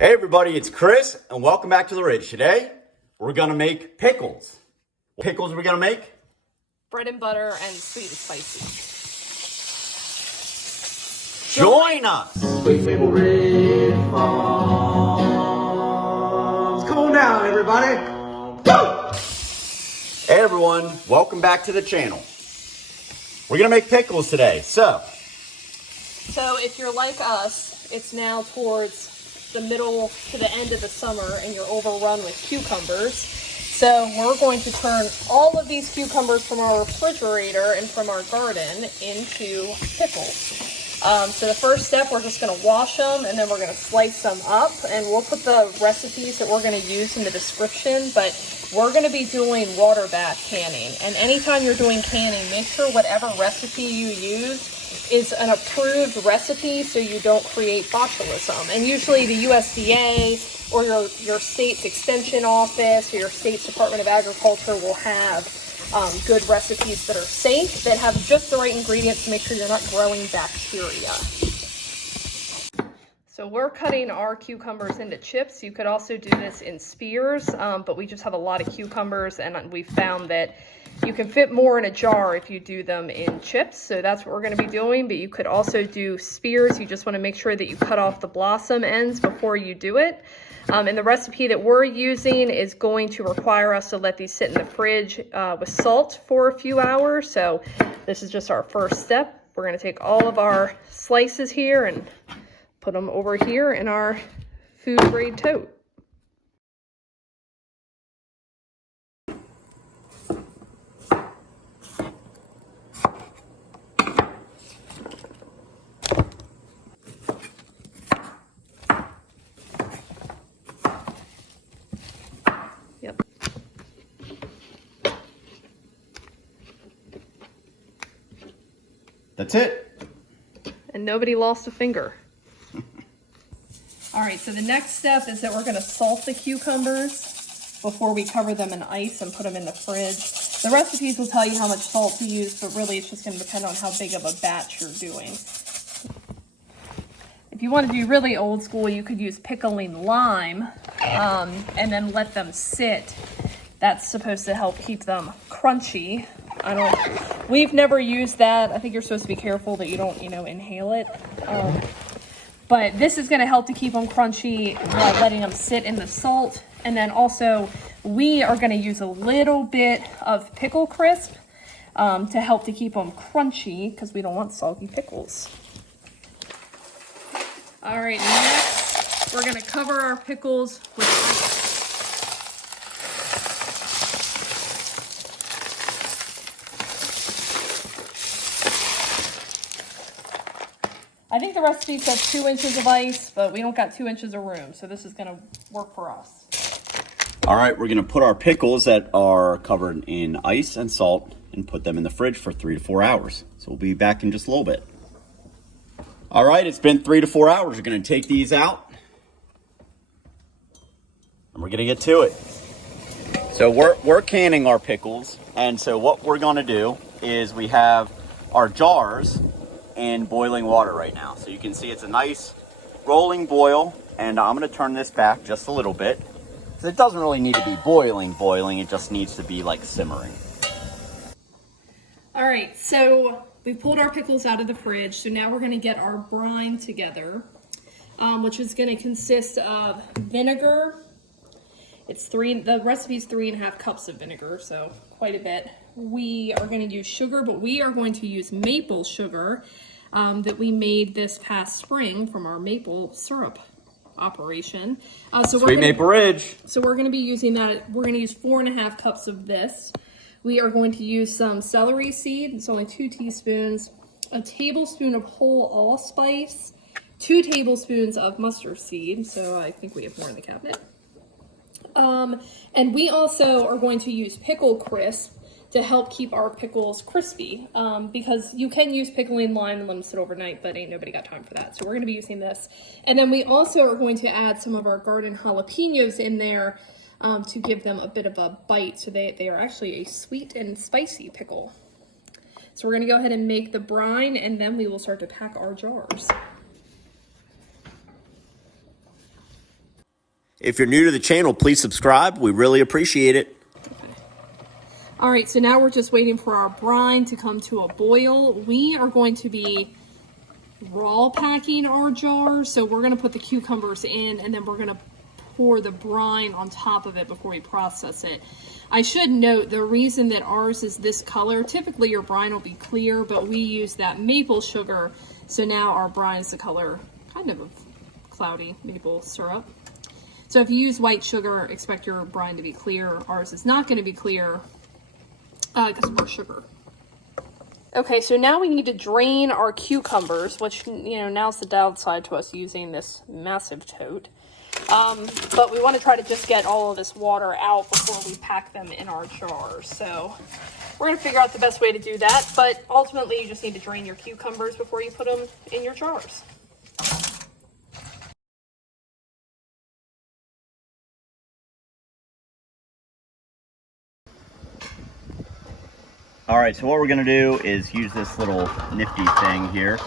Hey everybody, it's Chris and welcome back to the Ridge. Today, we're gonna make pickles. What pickles are we gonna make? Bread and butter and sweet and spicy. Join us! Sweet Maple Ridge Farms. Come on down, everybody. Woo! Hey everyone, welcome back to the channel. We're gonna make pickles today. So if you're like us, it's now towards the middle to the end of the summer and you're overrun with cucumbers. So we're going to turn all of these cucumbers from our refrigerator and from our garden into pickles. So the first step, we're just going to wash them and then we're going to slice them up, and we'll put the recipes that we're going to use in the description, but we're going to be doing water bath canning. And anytime you're doing canning, make sure whatever recipe you use is an approved recipe so you don't create botulism. And usually the USDA or your state's extension office or your state's Department of Agriculture will have good recipes that are safe, that have just the right ingredients to make sure you're not growing bacteria. So we're cutting our cucumbers into chips. You could also do this in spears, but we just have a lot of cucumbers and we found that you can fit more in a jar if you do them in chips. So that's what we're going to be doing, but you could also do spears. You just want to make sure that you cut off the blossom ends before you do it. And the recipe that we're using is going to require us to let these sit in the fridge with salt for a few hours. So this is just our first step. We're going to take all of our slices here and put them over here in our food grade tote. Yep. that's it. And nobody lost a finger. All right, so the next step is that we're going to salt the cucumbers before we cover them in ice and put them in the fridge. The recipes will tell you how much salt to use, but really it's just going to depend on how big of a batch you're doing. If you want to do really old school, you could use pickling lime and then let them sit. That's supposed to help keep them crunchy. We've never used that. I think you're supposed to be careful that you don't, inhale it. But this is going to help to keep them crunchy while letting them sit in the salt. And then also, we are going to use a little bit of pickle crisp to help to keep them crunchy because we don't want soggy pickles. All right, next we're going to cover our pickles with ice. I think the recipe says 2 inches of ice, but we don't got 2 inches of room, so this is going to work for us. All right, we're gonna put our pickles that are covered in ice and salt and put them in the fridge for 3 to 4 hours. So we'll be back in just a little bit. All right, it's been 3 to 4 hours. We're gonna take these out and we're gonna get to it. So we're canning our pickles, and so what we're gonna do is we have our jars in boiling water right now. So you can see it's a nice rolling boil, and I'm gonna turn this back just a little bit. So it doesn't really need to be boiling, it just needs to be like simmering. All right, so we pulled our pickles out of the fridge, so now we're gonna get our brine together, which is gonna consist of vinegar. The recipe is 3.5 cups of vinegar, so quite a bit. We are going to use sugar, but we are going to use maple sugar that we made this past spring from our maple syrup operation. Sweet Maple Ridge. So we're going to be using that. We're going to use 4.5 cups of this. We are going to use some celery seed. It's only 2 teaspoons, a tablespoon of whole allspice, 2 tablespoons of mustard seed. So I think we have more in the cabinet. And we also are going to use pickle crisp to help keep our pickles crispy, because you can use pickling lime and let them sit overnight, but ain't nobody got time for that. So we're going to be using this. And then we also are going to add some of our garden jalapenos in there to give them a bit of a bite. So they are actually a sweet and spicy pickle. So we're going to go ahead and make the brine, and then we will start to pack our jars. If you're new to the channel, please subscribe. We really appreciate it. All right, so now we're just waiting for our brine to come to a boil. We are going to be raw packing our jars. So we're gonna put the cucumbers in and then we're gonna pour the brine on top of it before we process it. I should note the reason that ours is this color, typically your brine will be clear, but we use that maple sugar. So now our brine is the color kind of cloudy maple syrup. So if you use white sugar, expect your brine to be clear. Ours is not gonna be clear because of our sugar. Okay, so now we need to drain our cucumbers, which, you know, now's the downside to us using this massive tote. But we want to try to just get all of this water out before we pack them in our jars. So we're going to figure out the best way to do that. But ultimately, you just need to drain your cucumbers before you put them in your jars. All right, so what we're gonna do is use this little nifty thing here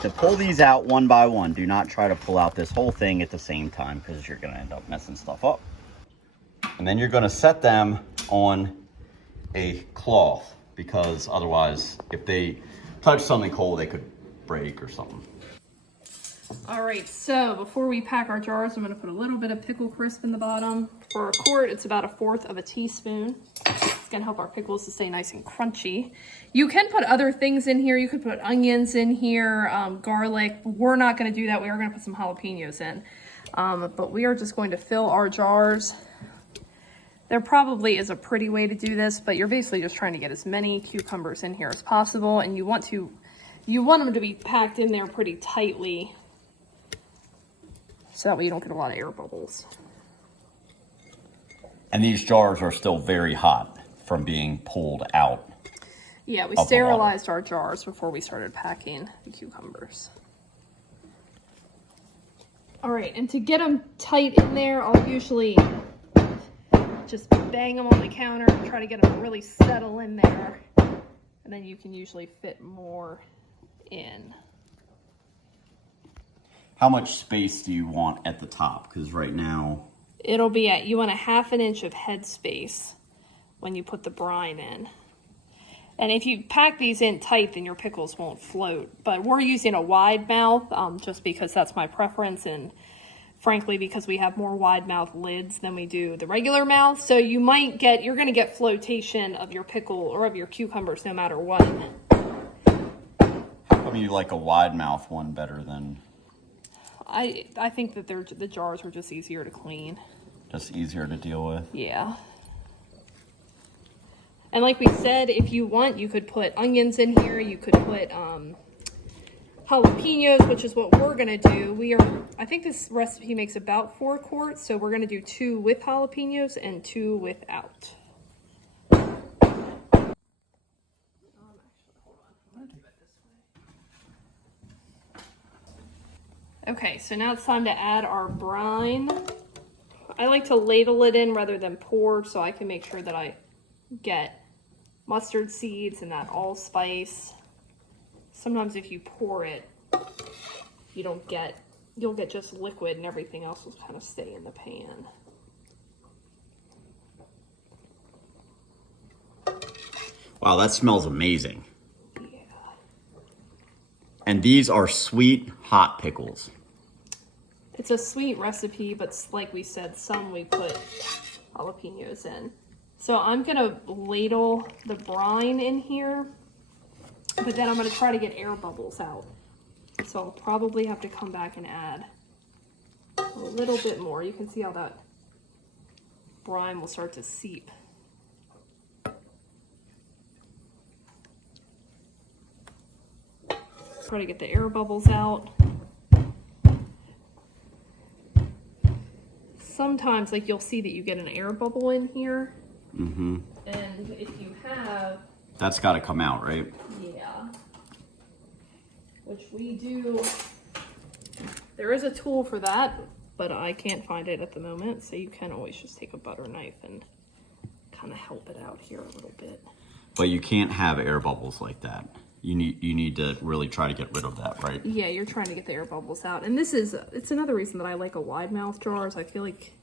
to pull these out one by one. Do not try to pull out this whole thing at the same time because you're gonna end up messing stuff up. And then you're gonna set them on a cloth because otherwise, if they touch something cold, they could break or something. All right, so before we pack our jars, I'm gonna put a little bit of pickle crisp in the bottom. For a quart, it's about 1/4 teaspoon. It's gonna help our pickles to stay nice and crunchy. You can put other things in here. You could put onions in here, garlic. We're not gonna do that. We are gonna put some jalapenos in. But we are just going to fill our jars. There probably is a pretty way to do this, but you're basically just trying to get as many cucumbers in here as possible, and you want them to be packed in there pretty tightly so that way you don't get a lot of air bubbles. And these jars are still very hot from being pulled out. Yeah, we sterilized our jars before we started packing the cucumbers. All right, and to get them tight in there, I'll usually just bang them on the counter and try to get them to really settle in there. And then you can usually fit more in. How much space do you want at the top? Because right now... It'll be you want 1/2 inch of head space when you put the brine in. And if you pack these in tight, then your pickles won't float. But we're using a wide mouth just because that's my preference, and frankly because we have more wide mouth lids than we do the regular mouth. So you're going to get flotation of your pickle or of your cucumbers no matter what. How come you like a wide mouth one better than... I think that the jars are just easier to clean. Just easier to deal with? Yeah. And like we said, if you want, you could put onions in here. You could put jalapenos, which is what we're going to do. I think this recipe makes about 4 quarts, so we're going to do 2 with jalapenos and 2 without. Okay, so now it's time to add our brine. I like to ladle it in rather than pour so I can make sure that I get mustard seeds and that allspice. Sometimes if you pour it, you'll get just liquid and everything else will kind of stay in the pan. Wow, that smells amazing. Yeah. And these are sweet, hot pickles. It's a sweet recipe, but like we said, some we put jalapenos in. So I'm gonna ladle the brine in here, but then I'm gonna try to get air bubbles out. So I'll probably have to come back and add a little bit more. You can see how that brine will start to seep. Try to get the air bubbles out. Sometimes, like, you'll see that you get an air bubble in here. Mm-hmm. And if you have... That's got to come out, right? Yeah. Which we do. There is a tool for that, but I can't find it at the moment. So you can always just take a butter knife and kind of help it out here a little bit. But you can't have air bubbles like that. You need to really try to get rid of that, right? Yeah, you're trying to get the air bubbles out. And it's another reason that I like a wide mouth jar is I feel like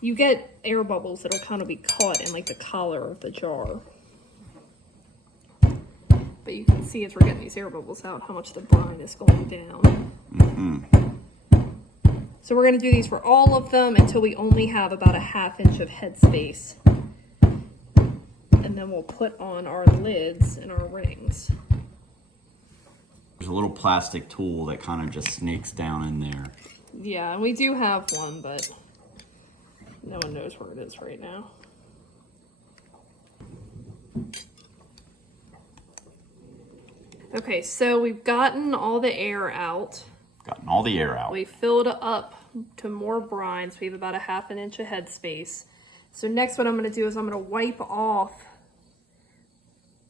you get air bubbles that'll kind of be caught in like the collar of the jar. But you can see as we're getting these air bubbles out how much the brine is going down. So we're going to do these for all of them until we only have about a 1/2 inch of head space. And then we'll put on our lids and our rings. There's a little plastic tool that kind of just snakes down in there. Yeah, and we do have one, but no one knows where it is right now. Okay, so we've gotten all the air out. Gotten all the air out. We filled up to more brine, so we have about a 1/2 inch of head space. So next what I'm going to do is I'm going to wipe off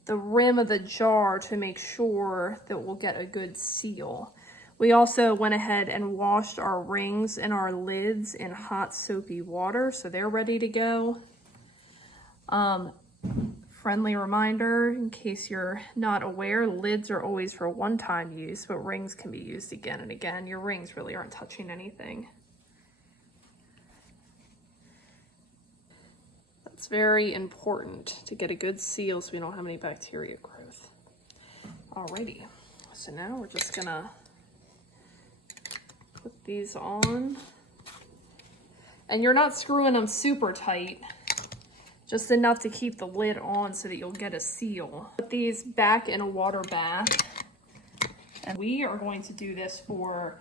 the rim of the jar to make sure that we'll get a good seal. We also went ahead and washed our rings and our lids in hot soapy water, so they're ready to go. Friendly reminder, in case you're not aware, lids are always for one-time use, but rings can be used again and again. Your rings really aren't touching anything. It's very important to get a good seal so we don't have any bacteria growth. Alrighty, so now we're just gonna put these on. And you're not screwing them super tight, just enough to keep the lid on so that you'll get a seal. Put these back in a water bath. And we are going to do this for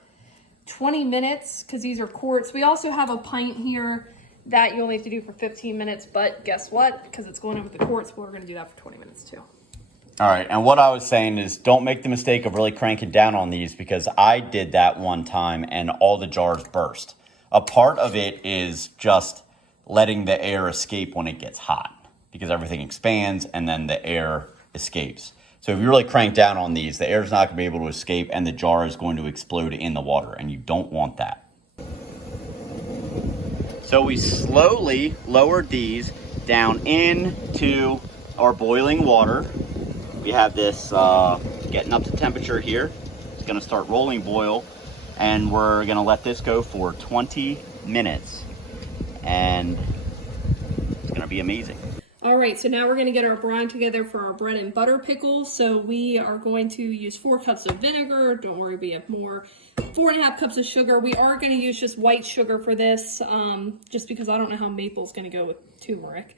20 minutes because these are quarts. We also have a pint here that you only have to do for 15 minutes, but guess what? Because it's going over the quarts, we're going to do that for 20 minutes too. All right, and what I was saying is don't make the mistake of really cranking down on these because I did that one time and all the jars burst. A part of it is just letting the air escape when it gets hot because everything expands and then the air escapes. So if you really crank down on these, the air is not going to be able to escape and the jar is going to explode in the water, and you don't want that. So we slowly lowered these down into our boiling water. We have this getting up to temperature here. It's going to start rolling boil, and we're going to let this go for 20 minutes, and it's going to be amazing. All right, so now we're going to get our brine together for our bread and butter pickles. So we are going to use 4 cups of vinegar. Don't worry, we have more. 4.5 cups of sugar. We are going to use just white sugar for this, just because I don't know how maple's going to go with turmeric.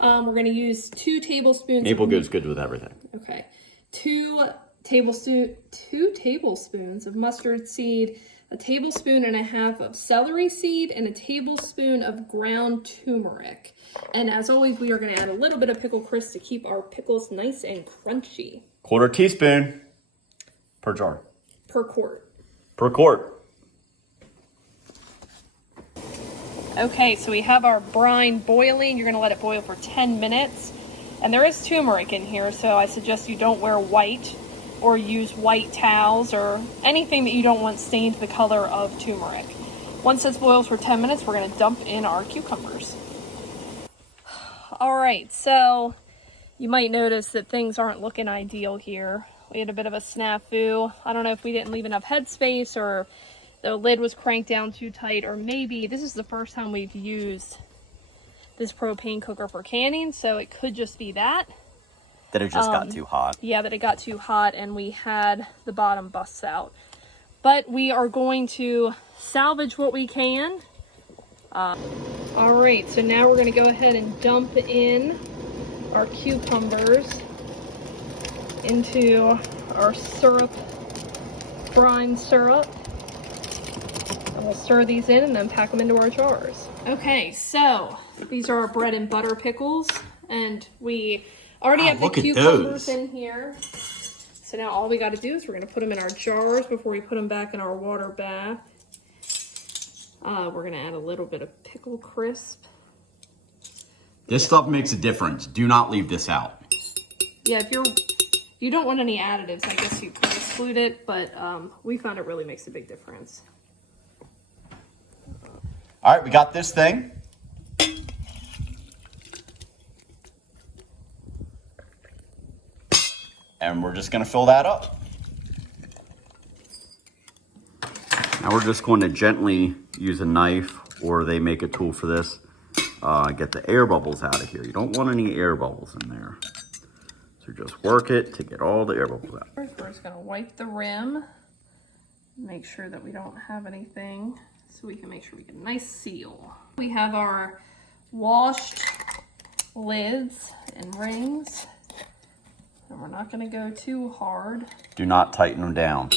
We're going to use 2 tablespoons. Maple goes good with everything. Okay, 2 tablespoons of mustard seed, 1.5 tablespoons of celery seed, and 1 tablespoon of ground turmeric. And as always, we are going to add a little bit of pickle crisp to keep our pickles nice and crunchy. 1/4 teaspoon per jar. Per quart. Per quart. Okay, so we have our brine boiling. You're going to let it boil for 10 minutes. And there is turmeric in here, so I suggest you don't wear white or use white towels or anything that you don't want stained the color of turmeric. Once this boils for 10 minutes, we're going to dump in our cucumbers. All right, so you might notice that things aren't looking ideal here. We had a bit of a snafu. I don't know if we didn't leave enough headspace or the lid was cranked down too tight, or maybe this is the first time we've used this propane cooker for canning, so it could just be that. That it just got too hot. Yeah, that it got too hot and we had the bottom busts out. But we are going to salvage what we can. All right, so now we're going to go ahead and dump in our cucumbers into our syrup, brine syrup. And we'll stir these in and then pack them into our jars. Okay, so these are our bread and butter pickles, and we already have the cucumbers in here. So now all we got to do is we're going to put them in our jars before we put them back in our water bath. We're going to add a little bit of pickle crisp. This stuff makes a difference. Do not leave this out. Yeah, if you don't want any additives, I guess you could exclude it, but we found it really makes a big difference. All right, we got this thing. And we're we're just gonna fill that up. Now we're just going to gently use a knife, or they make a tool for this, get the air bubbles out of here. You don't want any air bubbles in there. So just work it to get all the air bubbles out. We're just gonna wipe the rim, make sure that we don't have anything, so we can make sure we get a nice seal. We have our washed lids and rings, and we're not gonna go too hard. Do not tighten them down.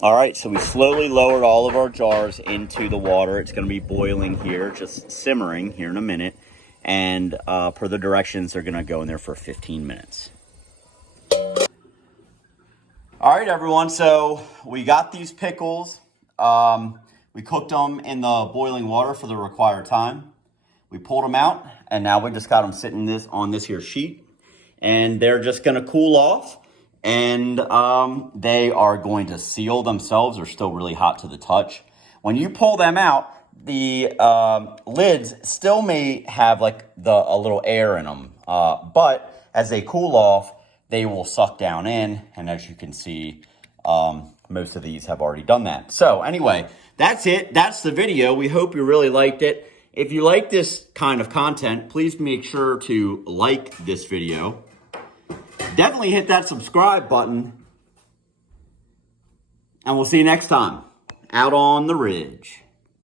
All right, so we slowly lowered all of our jars into the water. It's gonna be boiling here, just simmering here in a minute. And per the directions, they're gonna go in there for 15 minutes. All right, everyone, so we got these pickles. We cooked them in the boiling water for the required time. We pulled them out, and now we just got them sitting on this here sheet. And they're just gonna cool off. And they are going to seal themselves. They're still really hot to the touch. When you pull them out, the lids still may have like a little air in them, but as they cool off, they will suck down in. And as you can see, most of these have already done that. So anyway, that's it. That's the video. We hope you really liked it. If you like this kind of content, please make sure to like this video. Definitely hit that subscribe button. And we'll see you next time out on the ridge.